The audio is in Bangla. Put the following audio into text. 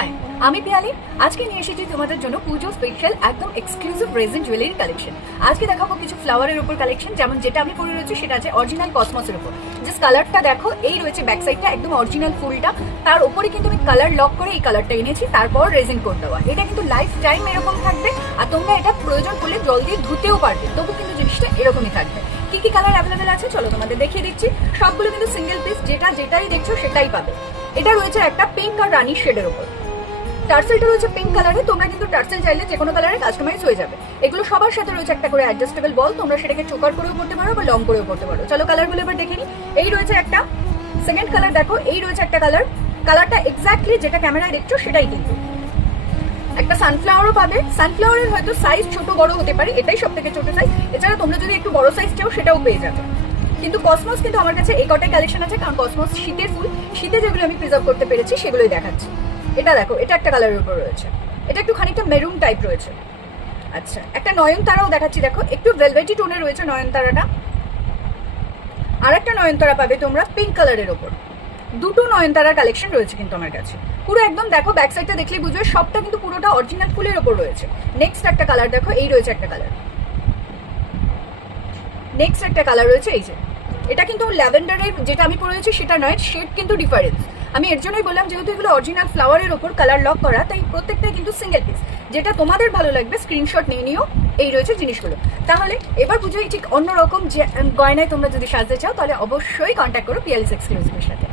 হাই, আমি পিয়ালি। আজকে নিয়ে এসেছি তোমাদের জন্য পুজো স্পেশাল একদম এক্সক্লুসিভ রেজিন জুয়েলারি কালেকশন। আজকে দেখাবো কিছু ফ্লাওয়ারের উপর কালেকশন, যেমন যেটা আমি পরে রয়েছে সেটা আছে অরিজিনাল কসমসের উপর। জাস্ট কালারটা দেখো, এই রয়েছে ব্যাক সাইডটা একদম অরিজিনাল ফুলটা, তার উপরে কিন্তু আমি কালার লক করে এই কালারটা এনেছি, তারপর রেজিন কোড দেওয়া। এটা কিন্তু লাইফ টাইম এরকম থাকবে, আর তোমরা এটা প্রয়োজন পড়লে জল দিয়ে ধুতেও পারবে, তবু কিন্তু জিনিসটা এরকমই থাকবে। কি কি কালার অ্যাভেলেবেল আছে চলো তোমাদের দেখিয়ে দিচ্ছি। সবগুলো কিন্তু সিঙ্গেল পিস, যেটাই দেখছো সেটাই পাবে। এটা রয়েছে একটা পিঙ্ক আর রানি শেডের উপর। টার্সেলটা রয়েছে পিঙ্ক কালারে, তোমরা কিন্তু টার্সেল চাইলে যে কোনো কালারে কাস্টমাইজ হয়ে যাবে। এগুলো সবার সাথে রয়েছে একটা করে অ্যাডজাস্টেবল বল, তোমরা সেটাকে চোকার করেও পড়তে পারো বা লং করেও পড়তে পারো। চলো কালারগুলো এবার দেখে নিই। এই রয়েছে একটা সেকেন্ড কালার, দেখো এই রয়েছে একটা কালার। কালারটা এক্স্যাক্টলি যেটা ক্যামেরায় দেখছো সেটাই কিন্তু। একটা সানফ্লাওয়ারও পাবে। সানফ্লাওয়ারের হয়তো সাইজ ছোট বড় হতে পারে, এটাই সব থেকে ছোট সাইজ। এছাড়া তোমরা যদি একটু বড় সাইজ চাও সেটাও পেয়ে যাবে। কিন্তু কসমস কিন্তু আমার কাছে এই কটাই কালেকশন আছে, কারণ কসমস শীতের ফুল, শীতে যেগুলো আমি প্রিজার্ভ করতে পেরেছি সেগুলোই দেখাচ্ছি। এটা দেখো, এটা একটা কালারের উপর রয়েছে, এটা একটু খানিকটা মেরুন টাইপ রয়েছে। আচ্ছা, একটা নয়নতারাও দেখাচ্ছি, দেখো একটু ভেলভেটি টোনে রয়েছে নয়নতারাটা। আর একটা নয়নতারা পাবে তোমরা পিঙ্ক কালারের ওপর। দুটো নয়নতারার কালেকশন রয়েছে কিন্তু আমার কাছে। পুরো একদম দেখো, ব্যাক সাইডটা দেখলেই বুঝবে সবটা কিন্তু পুরোটা অরিজিনাল ফুলের ওপর রয়েছে। নেক্সট একটা কালার দেখো, এই রয়েছে একটা কালার। নেক্সট একটা কালার রয়েছে এই যে, এটা কিন্তু ল্যাভেন্ডারের যেটা আমি পরেছি সেটা নয়, শেড কিন্তু ডিফারেন্স। আমি এর জন্যই বললাম, যেহেতু এগুলো অরিজিনাল ফ্লাওয়ারের ওপর কালার লক করা, তাই প্রত্যেকটাই কিন্তু সিঙ্গেল পিস। যেটা তোমাদের ভালো লাগবে স্ক্রিনশট নিয়ে নিও। এই রয়েছে জিনিসগুলো। তাহলে এবার বুঝোই ঠিক অন্যরকম যে গয়নায় তোমরা যদি সাজতে চাও, তাহলে অবশ্যই কন্ট্যাক্ট করো পিয়ালিস এক্সক্লুসিভের সাথে।